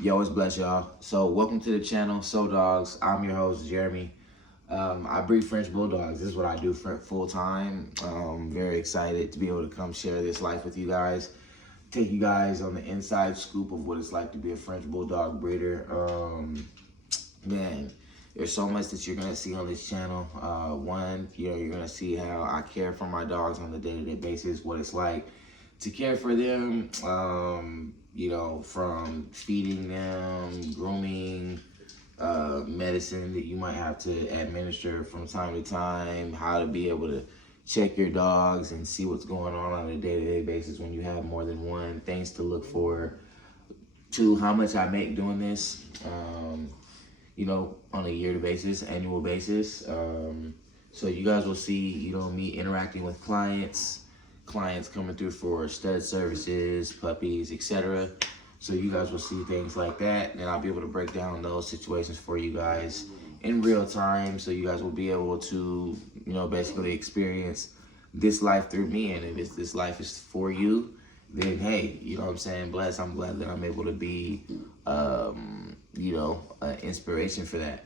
Yo, it's blessed, y'all. So, welcome to the channel, Dogs. I'm your host, Jeremy. I breed French Bulldogs. This is what I do for full time. Very excited to be able to come share this life with you guys. Take you guys on the inside scoop of what it's like to be a French Bulldog breeder. Man, there's so much that you're gonna see on this channel. One, you're gonna see how I care for my dogs on a day-to-day basis, what it's like to care for them, from feeding them, grooming, medicine that you might have to administer from time to time, how to be able to check your dogs and see what's going on a day-to-day basis when you have more than one, things to look for, to how much I make doing this, on a yearly basis, annual basis. So you guys will see, me interacting with clients coming through for stud services, puppies, etc. So you guys will see things like that, and I'll be able to break down those situations for you guys in real time, so you guys will be able to, basically experience this life through me. And if this life is for you, then hey, you know what I'm saying, bless. I'm glad that I'm able to be, an inspiration for that.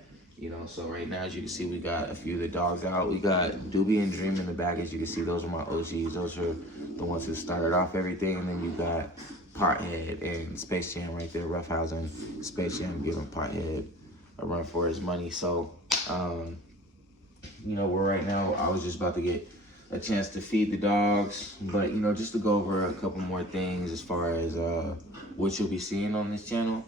So right now, as you can see, we got a few of the dogs out. We got Doobie and Dream in the back. As you can see, those are my OGs. Those are the ones who started off everything. And then you got Pothead and Space Jam right there, roughhousing Space Jam, giving Pothead a run for his money. So, we're right now, I was just about to get a chance to feed the dogs. But, just to go over a couple more things as far as what you'll be seeing on this channel.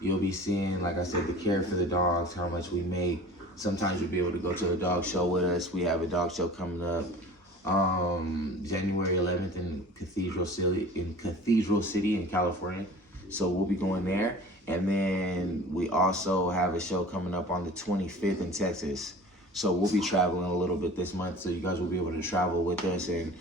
You'll be seeing, like I said, the care for the dogs, how much we make. Sometimes you'll be able to go to a dog show with us. We have a dog show coming up January 11th in Cathedral City in California. So we'll be going there. And then we also have a show coming up on the 25th in Texas. So we'll be traveling a little bit this month. So you guys will be able to travel with us and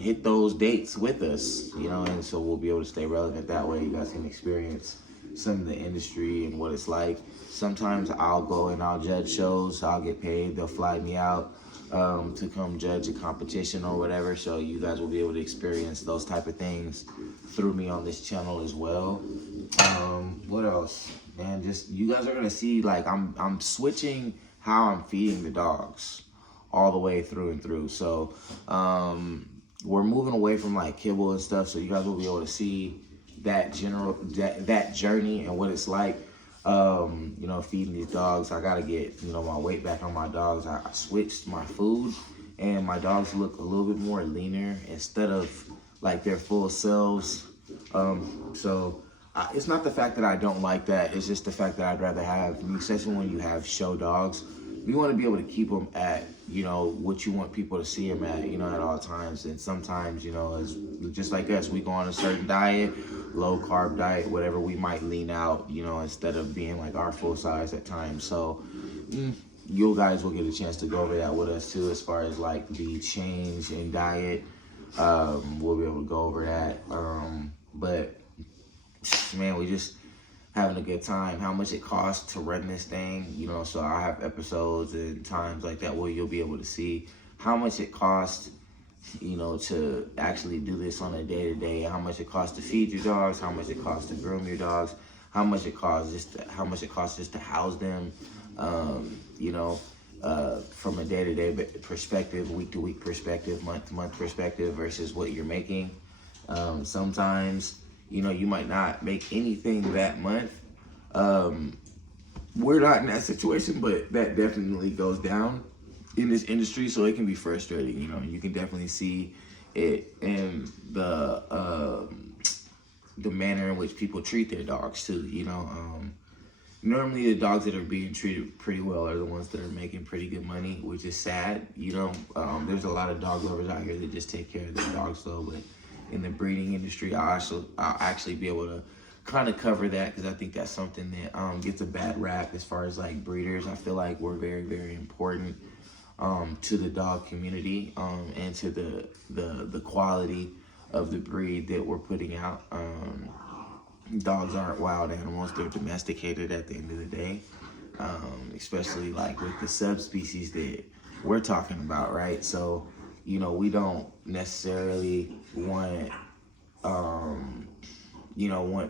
hit those dates with us, and so we'll be able to stay relevant that way. You guys can experience some of the industry and what it's like. Sometimes I'll go and I'll judge shows. I'll get paid. They'll fly me out to come judge a competition or whatever. So you guys will be able to experience those type of things through me on this channel as well. What else? Man, just you guys are gonna see, like, I'm switching how I'm feeding the dogs all the way through and through. So we're moving away from like kibble and stuff. So you guys will be able to see that journey and what it's like, feeding these dogs. I gotta get, my weight back on my dogs. I switched my food, and my dogs look a little bit more leaner instead of like their full selves. It's not the fact that I don't like that. It's just the fact that I'd rather have, especially when you have show dogs, you want to be able to keep them at, what you want people to see them at, at all times. And sometimes, it's just like us, we go on a certain diet, low carb diet, whatever, we might lean out, instead of being like our full size at times. So you guys will get a chance to go over that with us too, as far as like the change in diet. We'll be able to go over that. But man, we just having a good time. How much it costs to run this thing, so I have episodes and times like that where you'll be able to see how much it costs, to actually do this on a day-to-day, how much it costs to feed your dogs, how much it costs to groom your dogs, how much it costs just to house them, from a day-to-day perspective, week-to-week perspective, month-to-month perspective versus what you're making. Sometimes you might not make anything that month. We're not in that situation, but that definitely goes down in this industry, so it can be frustrating. You can definitely see it in the manner in which people treat their dogs too. Normally the dogs that are being treated pretty well are the ones that are making pretty good money, which is sad. There's a lot of dog lovers out here that just take care of their dogs though, but in the breeding industry, I'll actually be able to kind of cover that, because I think that's something that gets a bad rap as far as like breeders. I feel like we're very, very important to the dog community and to the quality of the breed that we're putting out. Dogs aren't wild animals; they're domesticated at the end of the day, especially like with the subspecies that we're talking about, right? So we don't necessarily want, want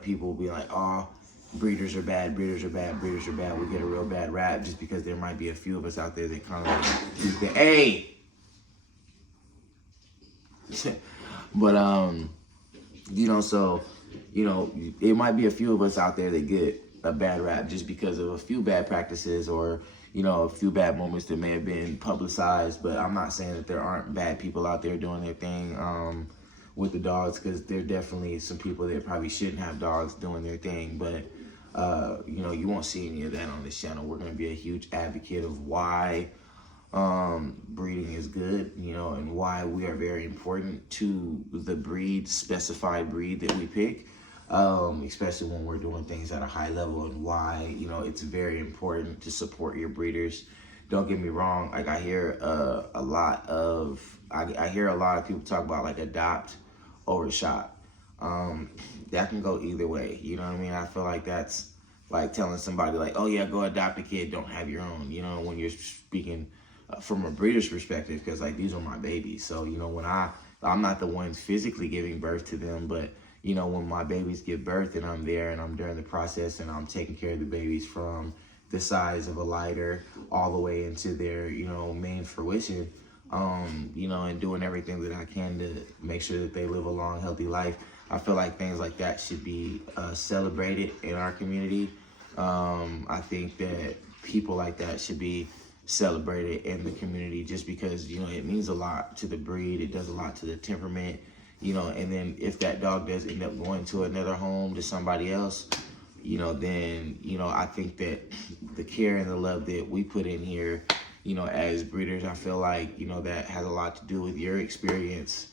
people to be like, oh, breeders are bad, breeders are bad, breeders are bad. We get a real bad rap just because there might be a few of us out there that kind of like keep the hey. But you know, so you know, it might be a few of us out there that get a bad rap just because of a few bad practices or, you know, a few bad moments that may have been publicized. But I'm not saying that there aren't bad people out there doing their thing with the dogs, because there are definitely some people that probably shouldn't have dogs doing their thing. But you know, you won't see any of that on this channel. We're going to be a huge advocate of why breeding is good, you know, and why we are very important to the breed, specified breed that we pick, especially when we're doing things at a high level, and why, you know, it's very important to support your breeders. Don't get me wrong, like I hear a lot of people talk about like adopt over shop. That can go either way, you know what I mean? I feel like that's like telling somebody like, oh yeah, go adopt a kid, don't have your own, you know, when you're speaking from a breeder's perspective, because like these are my babies. So, you know, when I'm not the ones physically giving birth to them, but you know, when my babies give birth and I'm there and I'm during the process and I'm taking care of the babies from the size of a lighter all the way into their, you know, main fruition, you know, and doing everything that I can to make sure that they live a long, healthy life. I feel like things like that should be celebrated in our community. I think that people like that should be celebrated in the community, just because, you know, it means a lot to the breed. It does a lot to the temperament, you know, and then if that dog does end up going to another home, to somebody else, you know, then, you know, I think that the care and the love that we put in here, you know, as breeders, I feel like, you know, that has a lot to do with your experience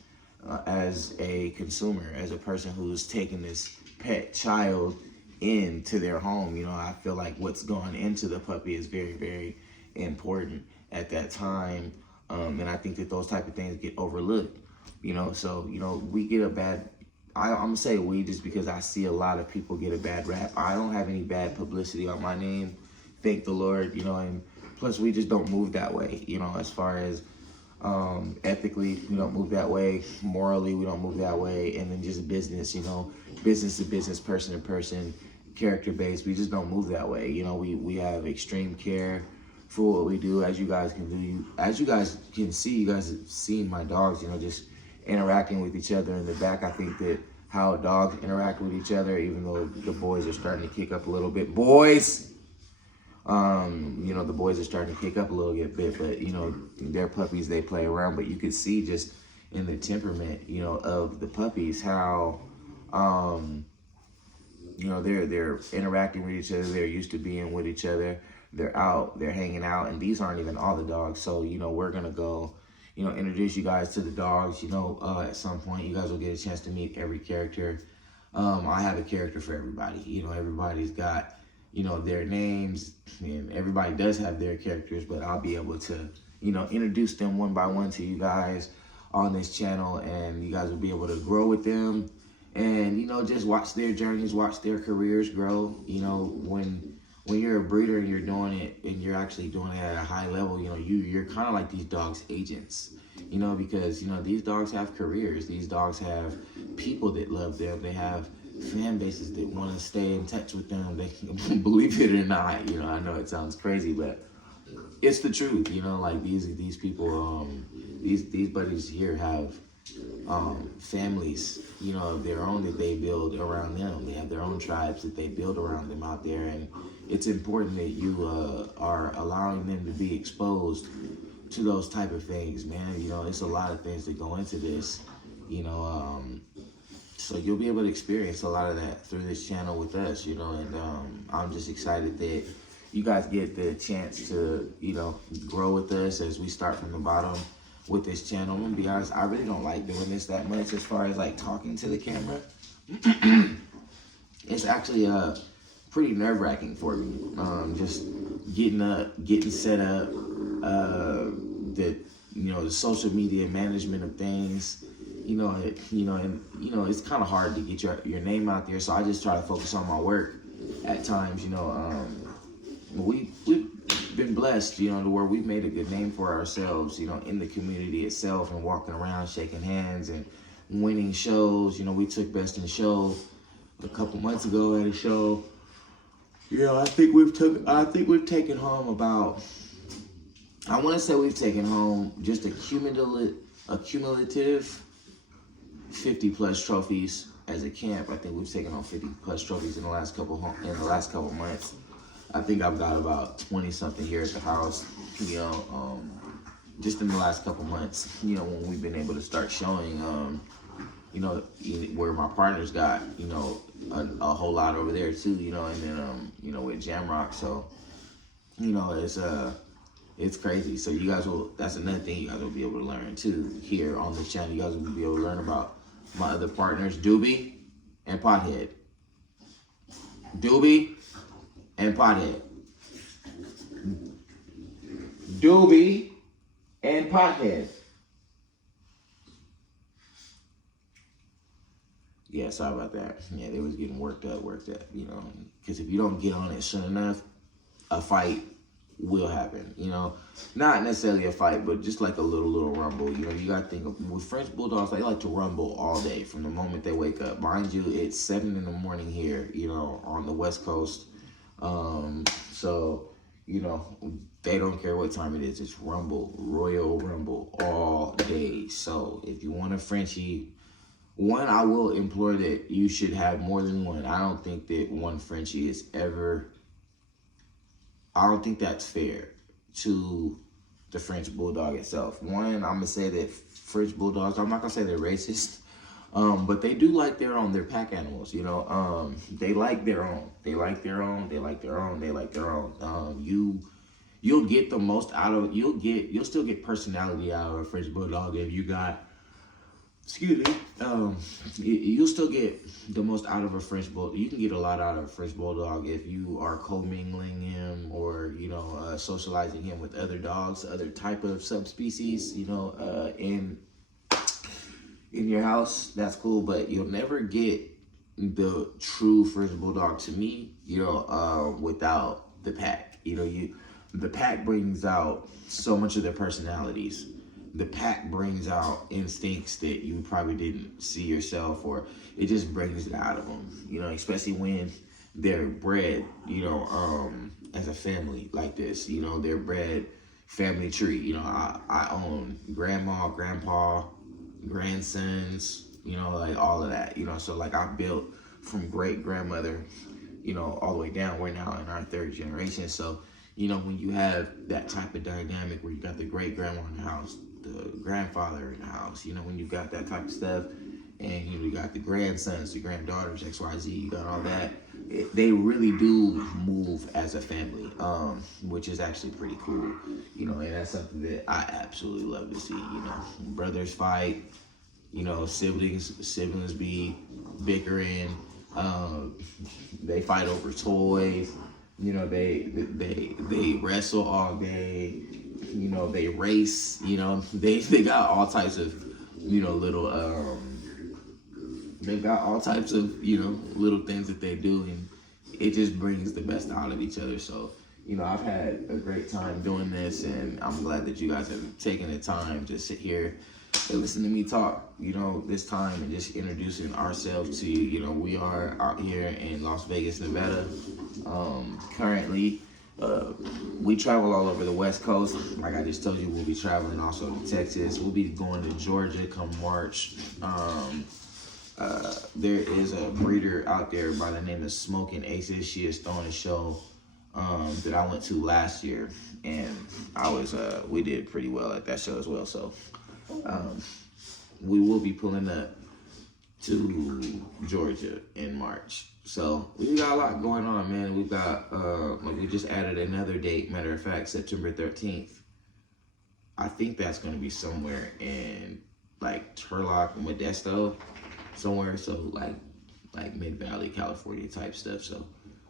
as a consumer, as a person who's taking this pet child into their home. You know, I feel like what's gone into the puppy is very, very important at that time, and I think that those type of things get overlooked, you know. So, you know, we get a bad, I'm gonna say we, just because I see a lot of people get a bad rap. I don't have any bad publicity on my name, thank the Lord, you know, and plus we just don't move that way, you know, as far as ethically, we don't move that way, morally we don't move that way, and then just business, you know, business to business, person to person, character based, we just don't move that way. You know, we have extreme care for what we do. As you guys can do, as you guys can see, you guys have seen my dogs, you know, just interacting with each other in the back. I think that how dogs interact with each other, even though the boys are starting to kick up a little bit, boys, you know, the boys are starting to kick up a little bit, but you know, they're puppies, they play around. But you can see just in the temperament, you know, of the puppies, how you know, they're interacting with each other, they're used to being with each other, they're out, they're hanging out, and these aren't even all the dogs. So, you know, we're gonna go, you know, introduce you guys to the dogs. You know, at some point you guys will get a chance to meet every character. I have a character for everybody. You know, everybody's got, you know, their names, and everybody does have their characters, but I'll be able to, you know, introduce them one by one to you guys on this channel, and you guys will be able to grow with them and, you know, just watch their journeys, watch their careers grow. You know, when you're a breeder and you're doing it, and you're actually doing it at a high level, you know, you're kind of like these dogs' agents, you know, because, you know, these dogs have careers. These dogs have people that love them. They have fan bases that want to stay in touch with them. They, believe it or not, you know, I know it sounds crazy, but it's the truth. You know, like these people, these buddies here have families, you know, of their own that they build around them. They have their own tribes that they build around them out there, and it's important that you are allowing them to be exposed to those type of things, man. You know, it's a lot of things that go into this, you know, so you'll be able to experience a lot of that through this channel with us, you know, and I'm just excited that you guys get the chance to, you know, grow with us as we start from the bottom with this channel. I'm gonna be honest, I really don't like doing this that much as far as like talking to the camera. It's actually pretty nerve-wracking for me. Just getting set up, the, you know, the social media management of things, you know, it's kind of hard to get your name out there. So I just try to focus on my work at times. You know, we've been blessed, you know, to where we've made a good name for ourselves, you know, in the community itself, and walking around shaking hands and winning shows. You know, we took Best in Show a couple months ago at a show. Yeah, I think we've taken home about, I want to say we've taken home just a cumulative 50 plus trophies as a camp. I think we've taken home 50 plus trophies in the last couple months. I think I've got about 20 something here at the house, just in the last couple months, when we've been able to start showing, where my partners got, a whole lot over there too, and then, with Jamrock. So, it's crazy. So you guys that's another thing you guys will be able to learn too here on this channel. You guys will be able to learn about my other partners, Doobie and Pothead. Doobie and Pothead. Doobie and Pothead. Yeah, sorry about that. Yeah, they was getting worked up, because if you don't get on it soon enough, a fight will happen, not necessarily a fight, but just like a little rumble. You got to think of, with French Bulldogs, they like to rumble all day from the moment they wake up. Mind you, it's 7 in the morning here, on the West Coast. So, they don't care what time it is. It's rumble, Royal Rumble all day. So if you want a Frenchie, one, I will implore that you should have more than one. I don't think that one Frenchie is ever, I don't think that's fair to the French Bulldog itself. One, I'm going to say that French Bulldogs, I'm not going to say they're racist, but they do like their own. They're pack animals, they like their own. They like their own. They like their own. They like their own. You'll get the most out of, you'll still get personality out of a French Bulldog if you got, excuse me, you'll still get the most out of a French Bulldog. You can get a lot out of a French Bulldog if you are commingling him or, socializing him with other dogs, other type of subspecies, in your house. That's cool, but you'll never get the true French Bulldog to me, without the pack. The pack brings out so much of their personalities. The pack brings out instincts that you probably didn't see yourself, or it just brings it out of them, especially when they're bred, as a family like this, they're bred family tree. I own grandma, grandpa, grandsons, like all of that, so like I built from great grandmother, all the way down. We're now in our 3rd generation. So, when you have that type of dynamic where you got the great grandma in the house, the grandfather in the house, when you got that type of stuff, and you got the grandsons, the granddaughters, XYZ, you got all that, they really do move as a family, which is actually pretty cool, and that's something that I absolutely love to see. Brothers fight, siblings be bickering, they fight over toys, they wrestle all day. They race, they got all types of, they've got all types of, little things that they do, and it just brings the best out of each other. So, I've had a great time doing this, and I'm glad that you guys have taken the time to sit here and listen to me talk, this time, and just introducing ourselves to you. We are out here in Las Vegas, Nevada, currently. We travel all over the West Coast. Like I just told you, we'll be traveling also to Texas. We'll be going to Georgia come March. There is a breeder out there by the name of Smoking Aces. She is throwing a show that I went to last year, and we did pretty well at that show as well. So we will be pulling up to Georgia in March. So we got a lot going on, man. We've got, we just added another date. Matter of fact, September 13th. I think that's going to be somewhere in like Turlock, Modesto, somewhere. So like Mid-Valley, California type stuff. So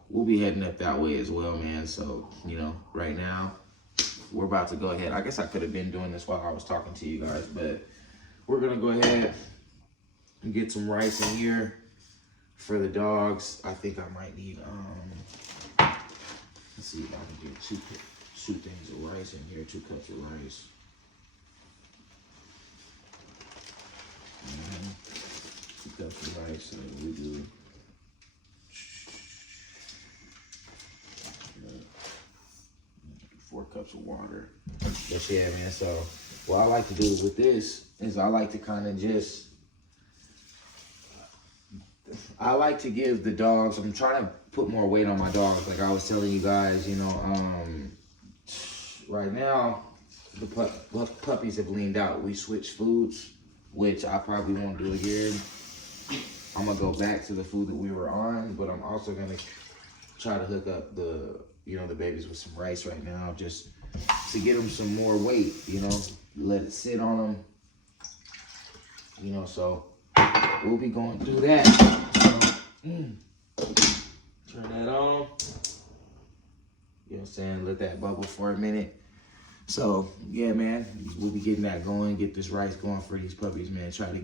we'll be heading up that way as well, man. So, right now we're about to go ahead. I guess I could have been doing this while I was talking to you guys, but we're going to go ahead and get some rice in here for the dogs. I think I might need, let's see if I can get two things of rice in here, 2 cups of rice. 2 cups of rice, so we do cups of water. But yeah, man, so what I like to do with this is I like to kind of just, I like to give the dogs, I'm trying to put more weight on my dogs. Like I was telling you guys, you know, right now, the puppies have leaned out. We switched foods, which I probably won't do again. I'm gonna go back to the food that we were on, but I'm also gonna try to hook up the, you know, the babies with some rice right now, just to get them some more weight, you know, let it sit on them, you know, so we'll be going through that. So, turn that on, you know what I'm saying, let that bubble for a minute. So, yeah, man, we'll be getting that going, get this rice going for these puppies, man, try to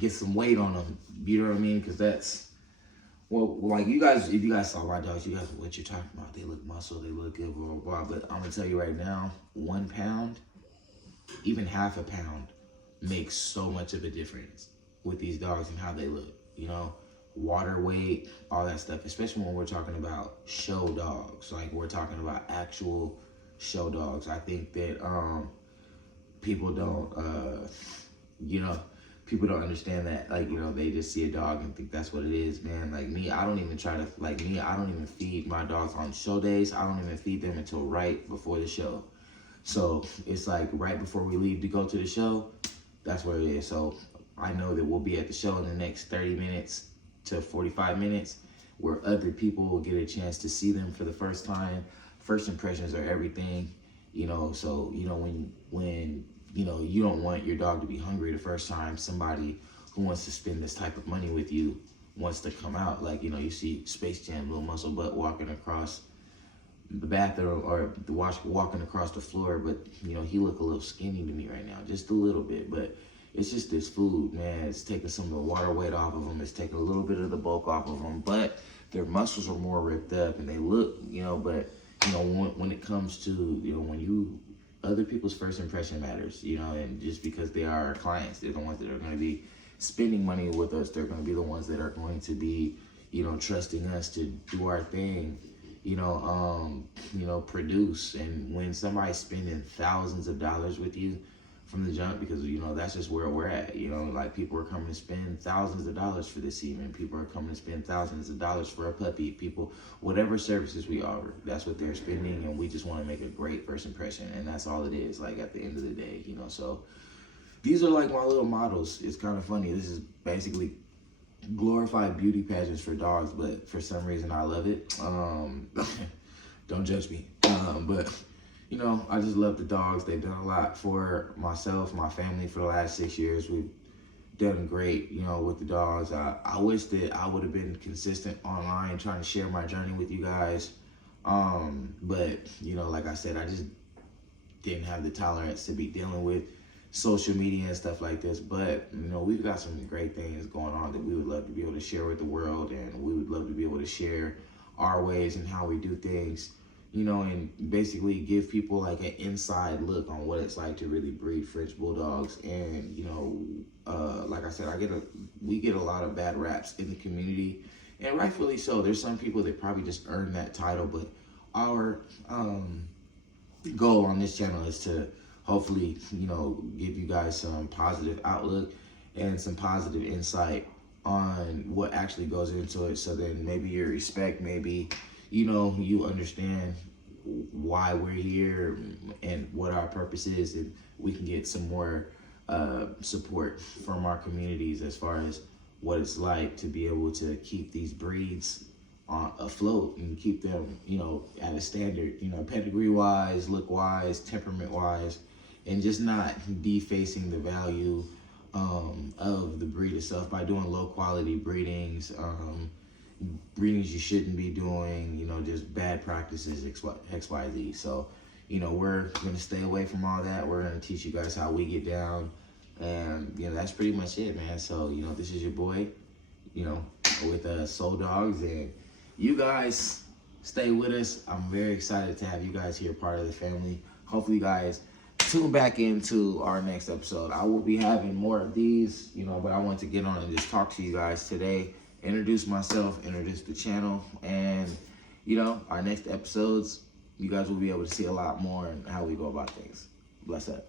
get some weight on them, you know what I mean, because that's, well, like you guys, if you guys saw my dogs, you guys know what you're talking about. They look muscle, they look good, blah, blah, blah. But I'm gonna tell you right now, 1 pound, even half a pound, makes so much of a difference with these dogs and how they look. You know, water weight, all that stuff. Especially when we're talking about show dogs, like we're talking about actual show dogs. I think that people don't, you know. People don't understand that, like, you know, they just see a dog and think that's what it is, man. Like me, I don't even try to, like me, I don't even feed my dogs on show days. I don't even feed them until right before the show. So it's like right before we leave to go to the show, that's where it is. So I know that we'll be at the show in the next 30 minutes to 45 minutes where other people will get a chance to see them for the first time. First impressions are everything, you know, so, you know, when you know, you don't want your dog to be hungry the first time. Somebody who wants to spend this type of money with you wants to come out. Like, you know, you see Space Jam, Little Muscle Butt walking across the bathroom or walking across the floor, but, you know, he look a little skinny to me right now, just a little bit. But it's just this food, man. It's taking some of the water weight off of them. It's taking a little bit of the bulk off of them, but their muscles are more ripped up and they look, you know, but, you know, when it comes to, you know, when you, other people's first impression matters, you know, and just because they are our clients, they're the ones that are going to be spending money with us. They're going to be the ones that are going to be, you know, trusting us to do our thing, you know, produce. And when somebody's spending thousands of dollars with you from the jump, because, you know, that's just where we're at, you know, like people are coming to spend thousands of dollars for this semen. People are coming to spend thousands of dollars for a puppy. People, whatever services we offer, that's what they're spending. And we just want to make a great first impression. And that's all it is, like at the end of the day, you know. So these are like my little models. It's kind of funny. This is basically glorified beauty pageants for dogs, but for some reason I love it. Don't judge me. But you know, I just love the dogs. They've done a lot for myself, my family for the last 6 years. We've done great, you know, with the dogs. I wish that I would have been consistent online trying to share my journey with you guys. But, you know, like I said, I just didn't have the tolerance to be dealing with social media and stuff like this. But, you know, we've got some great things going on that we would love to be able to share with the world. And we would love to be able to share our ways and how we do things, you know, and basically give people like an inside look on what it's like to really breed French Bulldogs. And, you know, like I said, we get a lot of bad raps in the community, and rightfully so. There's some people that probably just earn that title, but our goal on this channel is to hopefully, you know, give you guys some positive outlook and some positive insight on what actually goes into it. So then maybe you respect, maybe, you know, you understand why we're here and what our purpose is, and we can get some more support from our communities as far as what it's like to be able to keep these breeds afloat and keep them, you know, at a standard, you know, pedigree wise, look wise, temperament wise, and just not defacing the value of the breed itself by doing low quality breedings, breedings you shouldn't be doing, you know, just bad practices, XYZ. So, you know, we're going to stay away from all that. We're going to teach you guys how we get down. And, you know, that's pretty much it, man. So, you know, this is your boy, you know, with Soul Dogs. And you guys stay with us. I'm very excited to have you guys here, part of the family. Hopefully, you guys tune back into our next episode. I will be having more of these, you know, but I want to get on and just talk to you guys today, introduce myself, introduce the channel, and, you know, our next episodes, you guys will be able to see a lot more and how we go about things. Bless up.